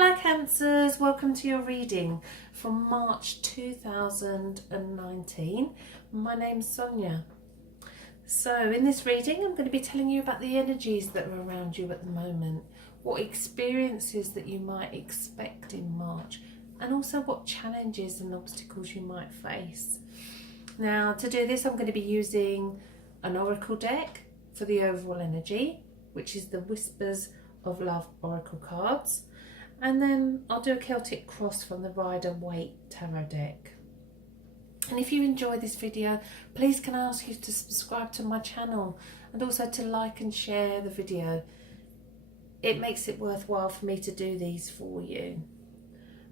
Hello Cancers, welcome to your reading from March 2019. My name's Sonia. So in this reading I'm going to be telling you about the energies that are around you at the moment, what experiences that you might expect in March, and also what challenges and obstacles you might face. Now to do this I'm going to be using an oracle deck for the overall energy, which is the Whispers of Love oracle cards. And then I'll do a Celtic cross from the Rider-Waite tarot deck. And if you enjoy this video, please can I ask you to subscribe to my channel and also to like and share the video. It makes it worthwhile for me to do these for you.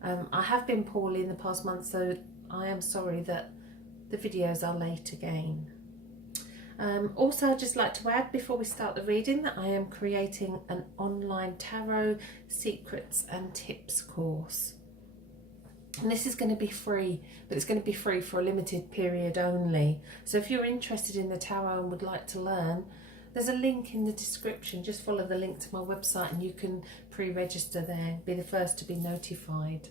I have been poorly in the past month, so I am sorry that the videos are late again. Also, I'd just like to add before we start the reading that I am creating an online tarot secrets and tips course. And this is going to be free, but it's going to be free for a limited period only. So if you're interested in the tarot and would like to learn, there's a link in the description. Just follow the link to my website and you can pre-register there, be the first to be notified.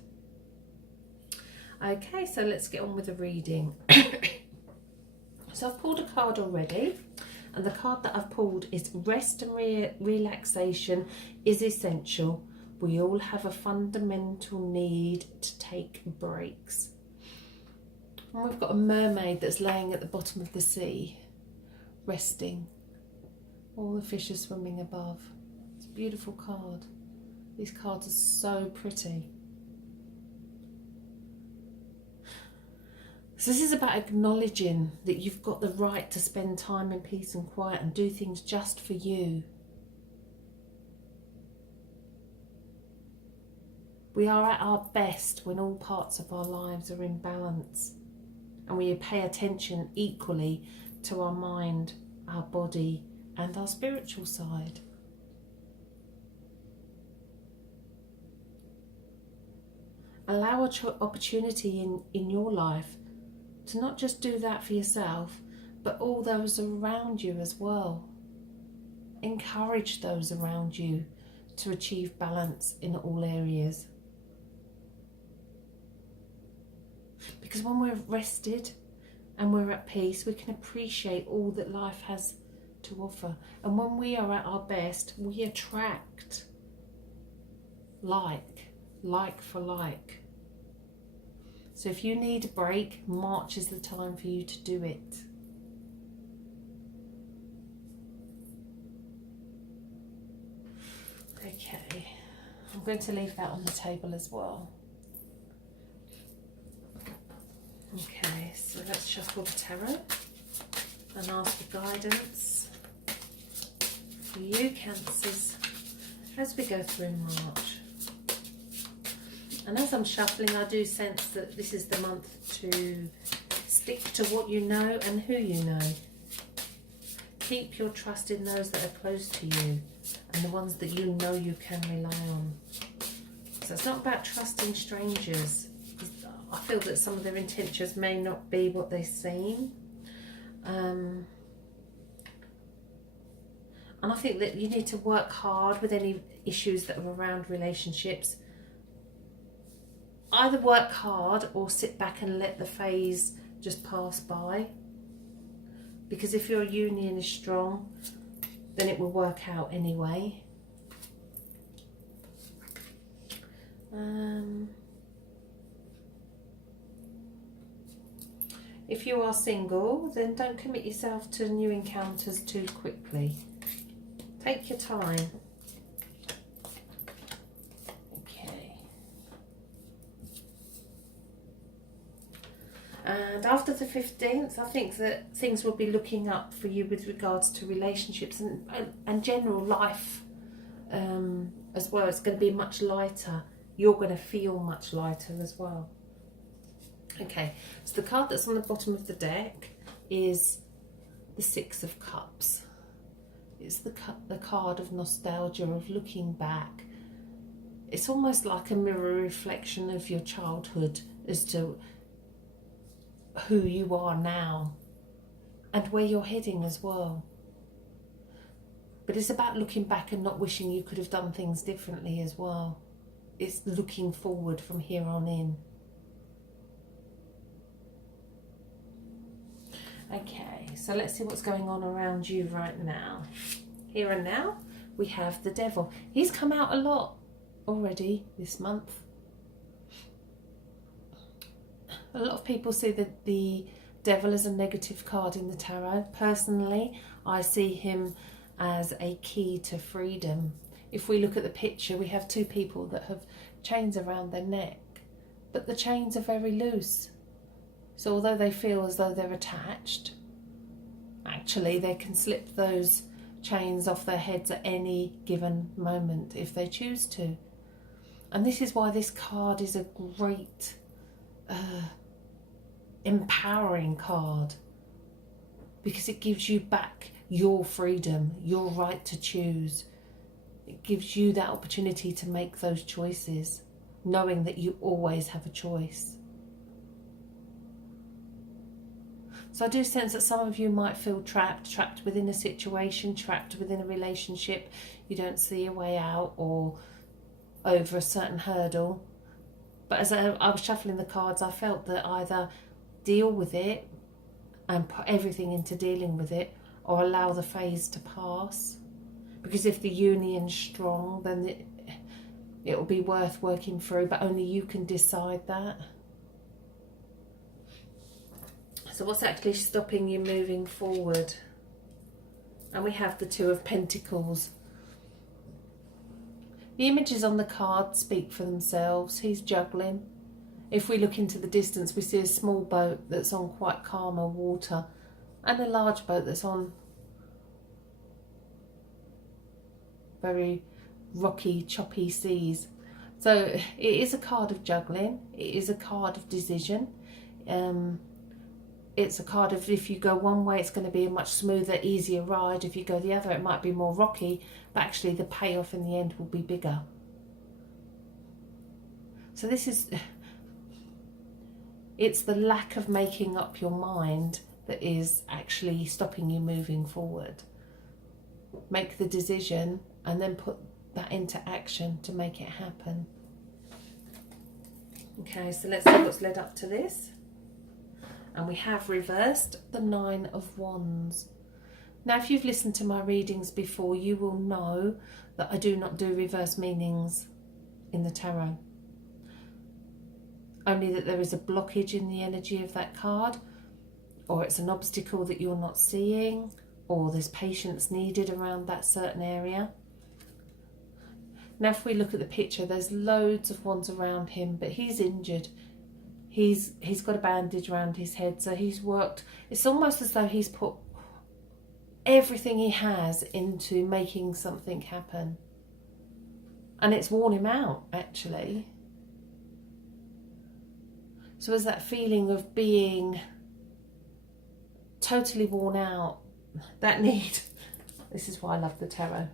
Okay, so let's get on with the reading. So I've pulled a card already, and the card that I've pulled is Rest and Relaxation is Essential. We all have a fundamental need to take breaks. And we've got a mermaid that's laying at the bottom of the sea, resting. All the fish are swimming above. It's a beautiful card. These cards are so pretty. So this is about acknowledging that you've got the right to spend time in peace and quiet and do things just for you. We are at our best when all parts of our lives are in balance and we pay attention equally to our mind, our body and our spiritual side. Allow an opportunity in your life to not just do that for yourself, but all those around you as well. Encourage those around you to achieve balance in all areas. Because when we're rested and we're at peace, we can appreciate all that life has to offer. And when we are at our best, we attract like for like. So if you need a break, March is the time for you to do it. Okay, I'm going to leave that on the table as well. Okay, so let's shuffle the tarot and ask for guidance for you, Cancers, as we go through March. And as I'm shuffling, I do sense that this is the month to stick to what you know and who you know. Keep your trust in those that are close to you and the ones that you know you can rely on. So it's not about trusting strangers, because I feel that some of their intentions may not be what they seem. And I think that you need to work hard with any issues that are around relationships. Either work hard or sit back and let the phase just pass by. Because if your union is strong, then it will work out anyway. If you are single, then don't commit yourself to new encounters too quickly. Take your time. And after the 15th, I think that things will be looking up for you with regards to relationships and general life as well. It's going to be much lighter. You're going to feel much lighter as well. Okay, so the card that's on the bottom of the deck is the Six of Cups. It's the card of nostalgia, of looking back. It's almost like a mirror reflection of your childhood as to who you are now and where you're heading as well. But it's about looking back and not wishing you could have done things differently as well. it's looking forward from here on in. Okay, so let's see what's going on around you right now. Here and now, we have the Devil. He's come out a lot already this month. A lot of people see the Devil as a negative card in the tarot. Personally, I see him as a key to freedom. If we look at the picture, we have two people that have chains around their neck, but the chains are very loose. So although they feel as though they're attached, actually they can slip those chains off their heads at any given moment if they choose to. And this is why this card is a great empowering card, because it gives you back your freedom, your right to choose. It gives you that opportunity to make those choices, knowing that you always have a choice. So I do sense that some of you might feel trapped within a situation, trapped within a relationship. You don't see a way out or over a certain hurdle. But as I was shuffling the cards, I felt that either deal with it and put everything into dealing with it, or allow the phase to pass. Because if the union's strong, then it will be worth working through, but only you can decide that. So what's actually stopping you moving forward? And we have the Two of Pentacles. The images on the card speak for themselves. He's juggling. If we look into the distance, we see a small boat that's on quite calmer water and a large boat that's on very rocky, choppy seas. So it is a card of juggling. It is a card of decision. It's a card of, if you go one way, it's going to be a much smoother, easier ride. If you go the other, it might be more rocky, but actually the payoff in the end will be bigger. So this is, it's the lack of making up your mind that is actually stopping you moving forward. Make the decision and then put that into action to make it happen. Okay, so let's see what's led up to this. And we have reversed the Nine of Wands. Now, if you've listened to my readings before, you will know that I do not do reverse meanings in the tarot. Only that there is a blockage in the energy of that card, or it's an obstacle that you're not seeing, or there's patience needed around that certain area. Now, if we look at the picture, there's loads of wands around him, but he's injured. He's got a bandage around his head, so he's worked. It's almost as though he's put everything he has into making something happen. And it's worn him out, actually. So there's that feeling of being totally worn out, that need, this is why I love the tarot,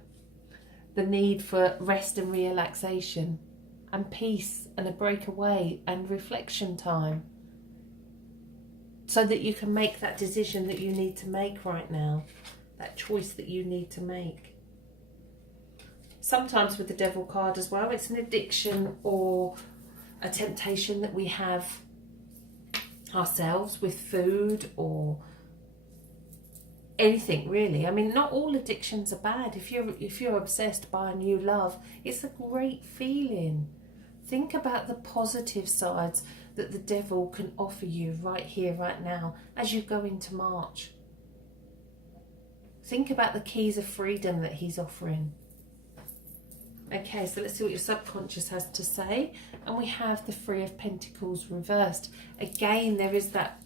the need for rest and relaxation and peace and a breakaway and reflection time, so that you can make that decision that you need to make right now, that choice that you need to make. Sometimes with the Devil card as well, it's an addiction or a temptation that we have ourselves with food or anything really. I mean, not all addictions are bad. If you're obsessed by a new love, it's a great feeling. Think about the positive sides that the Devil can offer you right here, right now, as you go into March. Think about the keys of freedom that he's offering. Okay, so let's see what your subconscious has to say. And we have the Three of Pentacles reversed. Again, there is that,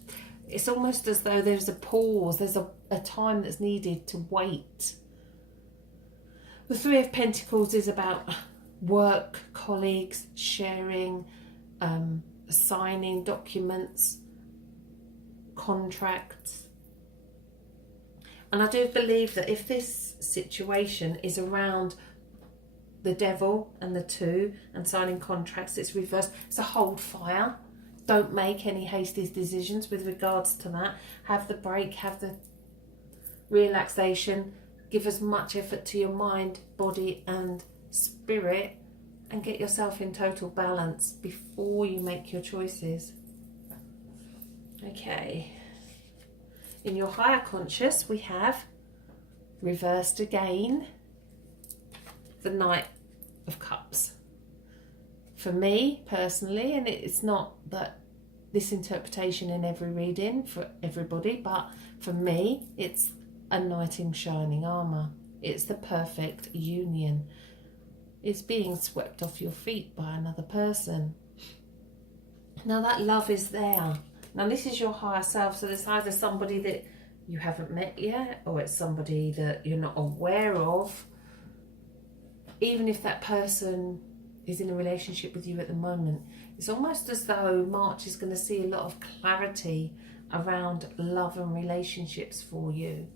it's almost as though there's a pause, there's a time that's needed to wait. The Three of Pentacles is about work, colleagues, sharing, signing documents, contracts. And I do believe that if this situation is around the Devil and the Two and signing contracts, it's reversed. It's a hold fire. Don't make any hasty decisions with regards to that. Have the break, have the relaxation. Give as much effort to your mind, body and spirit and get yourself in total balance before you make your choices. Okay. In your higher conscious, we have reversed again, the Knight of Cups. For me personally, and it's not that this interpretation in every reading for everybody, but for me, it's a knight in shining armour. It's the perfect union. It's being swept off your feet by another person. Now that love is there. Now this is your higher self, so it's either somebody that you haven't met yet, or it's somebody that you're not aware of. Even if that person is in a relationship with you at the moment, it's almost as though March is going to see a lot of clarity around love and relationships for you.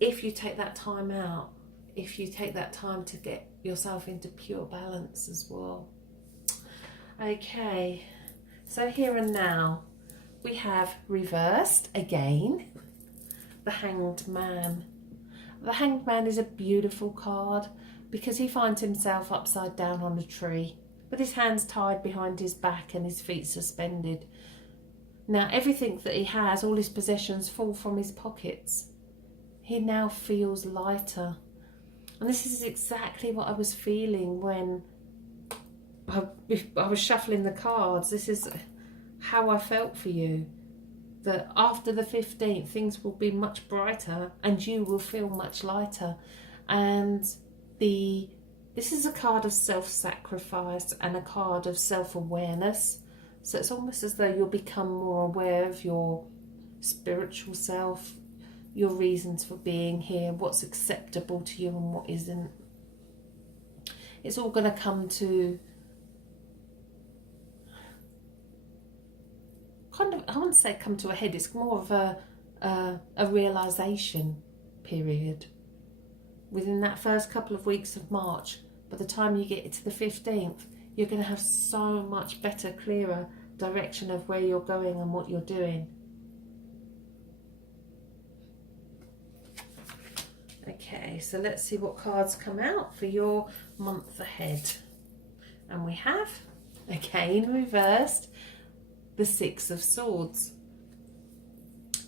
If you take that time out, if you take that time to get yourself into pure balance as well. Okay, so here and now we have reversed again, the Hanged Man. The Hanged Man is a beautiful card because he finds himself upside down on a tree with his hands tied behind his back and his feet suspended. Now everything that he has, all his possessions, fall from his pockets. He now feels lighter. And this is exactly what I was feeling when I was shuffling the cards. This is how I felt for you. That after the 15th, things will be much brighter and you will feel much lighter. And this is a card of self-sacrifice and a card of self-awareness. So it's almost as though you'll become more aware of your spiritual self, your reasons for being here, what's acceptable to you and what isn't. It's all going to come to kind of, I wouldn't say come to a head, it's more of a realisation period. Within that first couple of weeks of March, by the time you get to the 15th, you're going to have so much better, clearer direction of where you're going and what you're doing. Okay, so let's see what cards come out for your month ahead. And we have, again reversed, the Six of Swords.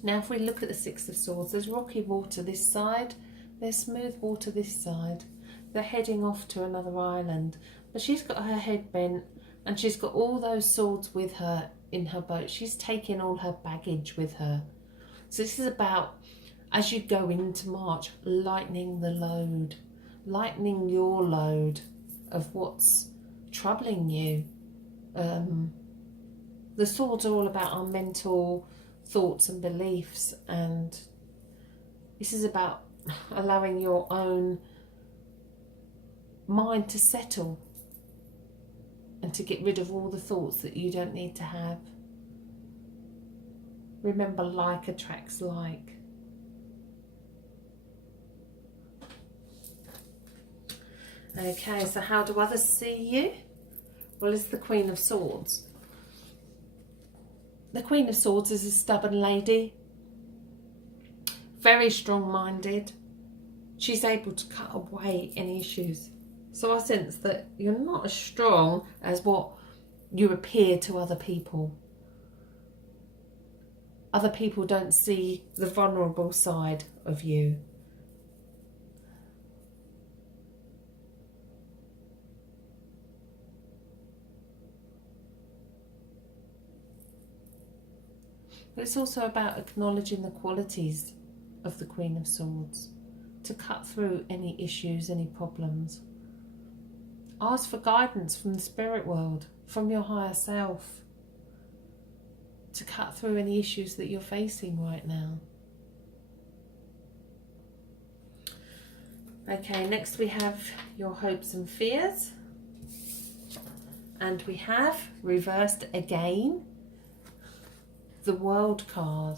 Now if we look at the Six of Swords, there's rocky water this side, there's smooth water this side. They're heading off to another island, but she's got her head bent and she's got all those swords with her in her boat. She's taking all her baggage with her. So this is about, as you go into March, lightening the load, lightening your load of what's troubling you. The swords are all about our mental thoughts and beliefs, and this is about allowing your own mind to settle and to get rid of all the thoughts that you don't need to have. Remember, like attracts like. Okay, so how do others see you? Well, it's the Queen of Swords. The Queen of Swords is a stubborn lady, very strong-minded. She's able to cut away any issues. So I sense that you're not as strong as what you appear to other people. Other people don't see the vulnerable side of you. But it's also about acknowledging the qualities of the Queen of Swords to cut through any issues, any problems. Ask for guidance from the spirit world, from your higher self, to cut through any issues that you're facing right now. Okay, next we have your hopes and fears. And we have reversed again the World card.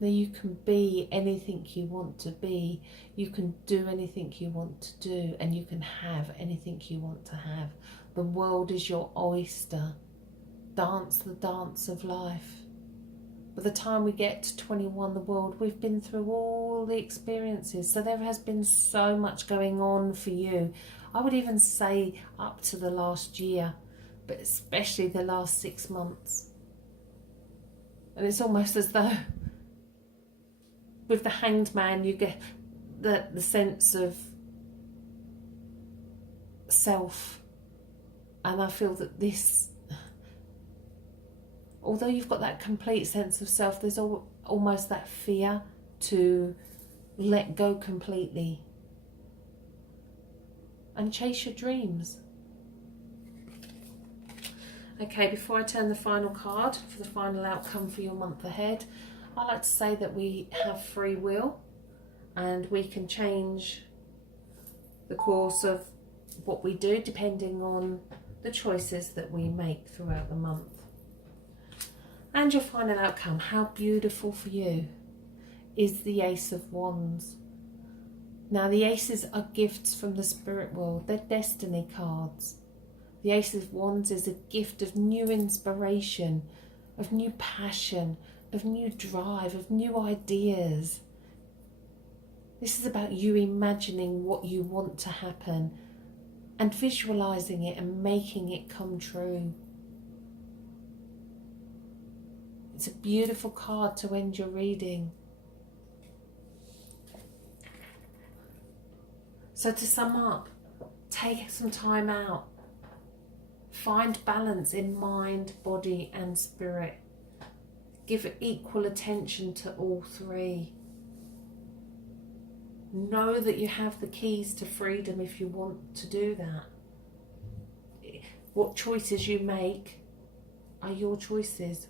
Now you can be anything you want to be, you can do anything you want to do, and you can have anything you want to have. The world is your oyster. Dance the dance of life. By the time we get to 21, the world, we've been through all the experiences. So there has been so much going on for you. I would even say up to the last year, but especially the last 6 months. And it's almost as though with the Hanged Man, you get the sense of self. And I feel that this, although you've got that complete sense of self, there's almost that fear to let go completely and chase your dreams. Okay, before I turn the final card for the final outcome for your month ahead, I like to say that we have free will and we can change the course of what we do depending on the choices that we make throughout the month. And your final outcome, how beautiful for you, is the Ace of Wands. Now the aces are gifts from the spirit world, they're destiny cards. The Ace of Wands is a gift of new inspiration, of new passion, of new drive, of new ideas. This is about you imagining what you want to happen and visualizing it and making it come true. It's a beautiful card to end your reading. So to sum up, take some time out. Find balance in mind, body and spirit. Give equal attention to all three. Know that you have the keys to freedom if you want to do that. What choices you make are your choices.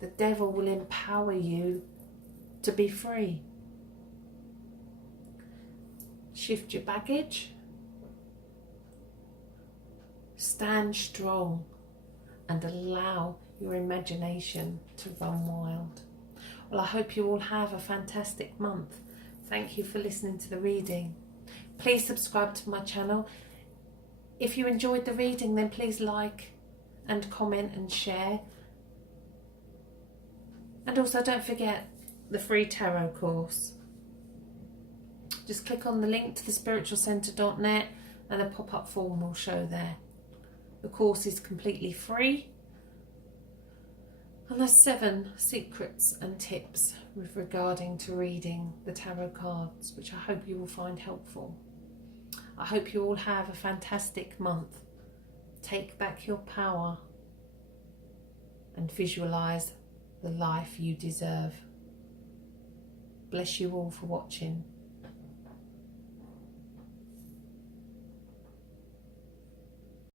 The devil will empower you to be free. Shift your baggage. Stand strong and allow your imagination to run wild. Well, I hope you all have a fantastic month. Thank you for listening to the reading. Please subscribe to my channel. If you enjoyed the reading, then please like and comment and share. And also don't forget the free tarot course. Just click on the link to thespiritualcentre.net and a pop-up form will show there. The course is completely free. And there's 7 secrets and tips with regarding to reading the tarot cards, which I hope you will find helpful. I hope you all have a fantastic month. Take back your power and visualise the life you deserve. Bless you all for watching.